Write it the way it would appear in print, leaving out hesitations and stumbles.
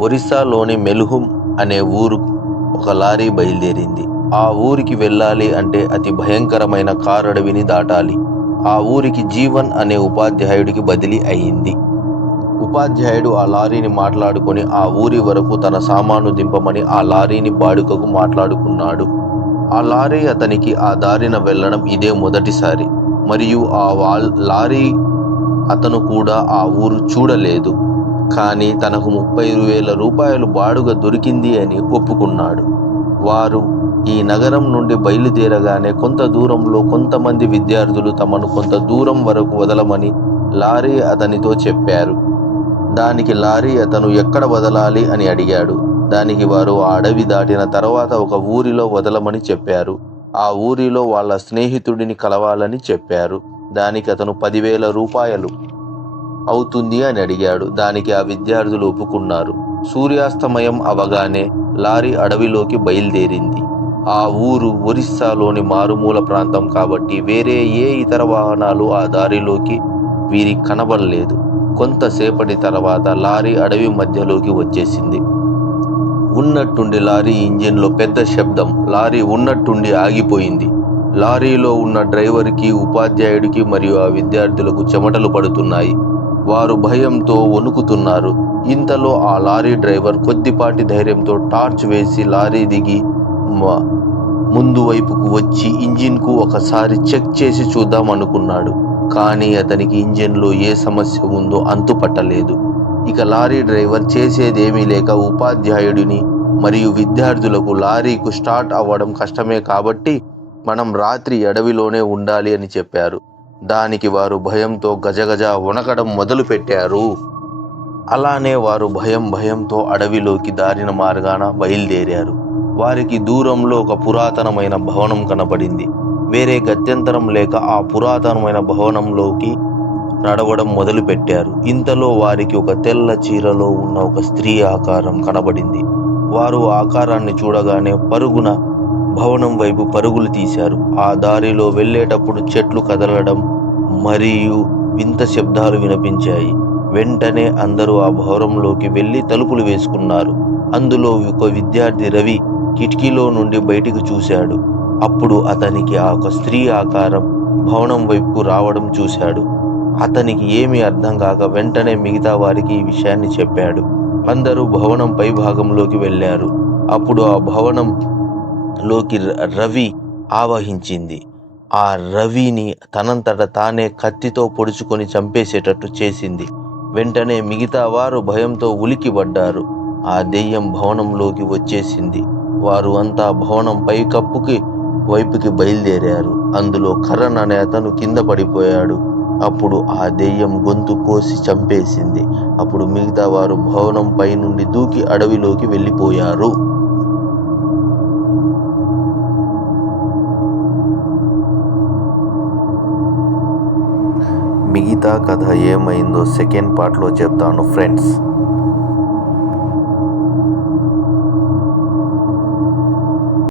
ఒరిస్సాలోని మెలుహుం అనే ఊరు ఒక లారీ బయలుదేరింది. ఆ ఊరికి వెళ్ళాలి అంటే అతి భయంకరమైన కారడవిని దాటాలి. ఆ ఊరికి జీవన్ అనే ఉపాధ్యాయుడికి బదిలీ అయింది. ఉపాధ్యాయుడు ఆ లారీని మాట్లాడుకొని ఆ ఊరి వరకు తన సామాను దింపమని ఆ లారీని బాడుగకు మాట్లాడుకున్నాడు. ఆ లారీ అతనికి ఆ దారిన వెళ్ళడం ఇదే మొదటిసారి. మరియు లారీ అతను కూడా ఆ ఊరు చూడలేదు. కానీ తనకు 30,000 రూపాయలు బాడుగ దొరికింది అని ఒప్పుకున్నాడు. వారు ఈ నగరం నుండి బయలుదేరగానే కొంత దూరంలో కొంతమంది విద్యార్థులు తమను కొంత దూరం వరకు వదలమని లారీ అతనితో చెప్పారు. దానికి లారీ అతను ఎక్కడ వదలాలి అని అడిగాడు. దానికి వారు ఆ అడవి దాటిన తర్వాత ఒక ఊరిలో వదలమని చెప్పారు. ఆ ఊరిలో వాళ్ళ స్నేహితుడిని కలవాలని చెప్పారు. దానికి అతను 10,000 రూపాయలు అవుతుంది అని అడిగాడు. దానికి ఆ విద్యార్థులు ఒప్పుకున్నారు. సూర్యాస్తమయం అవగానే లారీ అడవిలోకి బయలుదేరింది. ఆ ఊరు ఒరిస్సాలోని మారుమూల ప్రాంతం కాబట్టి వేరే ఏ ఇతర వాహనాలు ఆ దారిలోకి వీరికి కనబడలేదు. కొంతసేపటి తర్వాత లారీ అడవి మధ్యలోకి వచ్చేసింది. ఉన్నట్టుండి లారీ ఇంజిన్లో పెద్ద శబ్దం. లారీ ఉన్నట్టుండి ఆగిపోయింది. లారీలో ఉన్న డ్రైవర్కి, ఉపాధ్యాయుడికి మరియు ఆ విద్యార్థులకు చెమటలు పడుతున్నాయి. వారు భయంతో వణుకుతున్నారు. ఇంతలో ఆ లారీ డ్రైవర్ కొద్దిపాటి ధైర్యంతో టార్చ్ వేసి లారీ దిగి ముందు వైపుకు వచ్చి ఇంజిన్కు ఒకసారి చెక్ చేసి చూద్దాం అనుకున్నాడు. కానీ అతనికి ఇంజిన్లో ఏ సమస్య ఉందో అంతుపట్టలేదు. ఇక లారీ డ్రైవర్ చేసేదేమీ లేక ఉపాధ్యాయుడిని మరియు విద్యార్థులకు లారీకు స్టార్ట్ అవ్వడం కష్టమే కాబట్టి మనం రాత్రి అడవిలోనే ఉండాలి అని చెప్పారు. దానికి వారు భయంతో గజగజ వణకడం మొదలుపెట్టారు. అలానే వారు భయంతో అడవిలోకి దారిన మార్గాన బయలుదేరారు. వారికి దూరంలో ఒక పురాతనమైన భవనం కనపడింది. వేరే గత్యంతరం లేక ఆ పురాతనమైన భవనంలోకి నడవడం మొదలుపెట్టారు. ఇంతలో వారికి ఒక తెల్ల చీరలో ఉన్న ఒక స్త్రీ ఆకారం కనబడింది. వారు ఆకారాన్ని చూడగానే పరుగున భవనం వైపు పరుగులు తీశారు. ఆ దారిలో వెళ్ళేటప్పుడు చెట్లు కదలడం మరియు వింత శబ్దాలు వినిపించాయి. వెంటనే అందరూ ఆ భవనంలోకి వెళ్ళి తలుపులు వేసుకున్నారు. అందులో ఒక విద్యార్థి రవి కిటికీలో నుండి బయటికి చూశాడు. అప్పుడు అతనికి ఆ ఒక స్త్రీ ఆకారం భవనం వైపుకు రావడం చూశాడు. అతనికి ఏమీ అర్థం కాక వెంటనే మిగతా వారికి ఈ విషయాన్ని చెప్పాడు. అందరూ భవనం పై భాగంలోకి వెళ్ళారు. అప్పుడు ఆ భవనంలోకి రవి ఆవహించింది. ఆ రవిని తనంతట తానే కత్తితో పొడుచుకొని చంపేసేటట్టు చేసింది. వెంటనే మిగతా వారు భయంతో ఉలిక్కిపడ్డారు. ఆ దెయ్యం భవనంలోకి వచ్చేసింది. వారు అంతా భవనం పై కప్పుకి వైపుకి బయలుదేరారు. అందులో కరణ్ అనే అతను కింద పడిపోయాడు. అప్పుడు ఆ దెయ్యం గొంతు కోసి చంపేసింది. అప్పుడు మిగతా వారు భవనం పై నుండి దూకి అడవిలోకి వెళ్ళిపోయారు. మిగతా కథ ఏమైందో సెకండ్ పార్ట్లో చెప్తాను ఫ్రెండ్స్.